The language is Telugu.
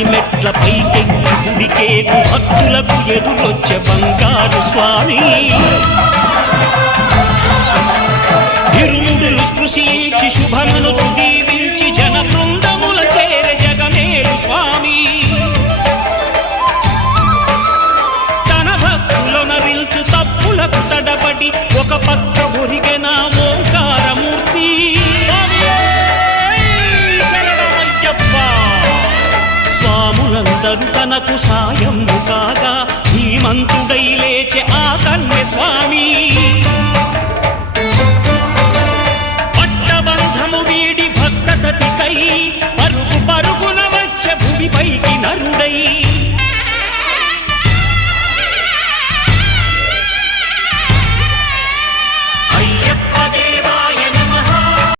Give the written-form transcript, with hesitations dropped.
10 మెట్ల పైకెక్కి గుడికేగు భక్తులకు ఎదురొచ్చే బంగారు స్వామి ఇరుముడులు స్పృశించి శుభమనుచు దీవించి జన బృందముల చేరే జగమేలు స్వామి తన భక్తులొనరిల్చు తప్పులకు తడబడి ఒక పక్క ఒరిగెన ఓంకారమూర్తి స్వాములందరూ తనకు సాయము కాగా ధీమంతుడై లేచే ఆ కన్య స్వామి పట్టబంధము వీడి భక్తతతికై పరుగు పరుగున వచ్చే భూమిపైకి నరుడై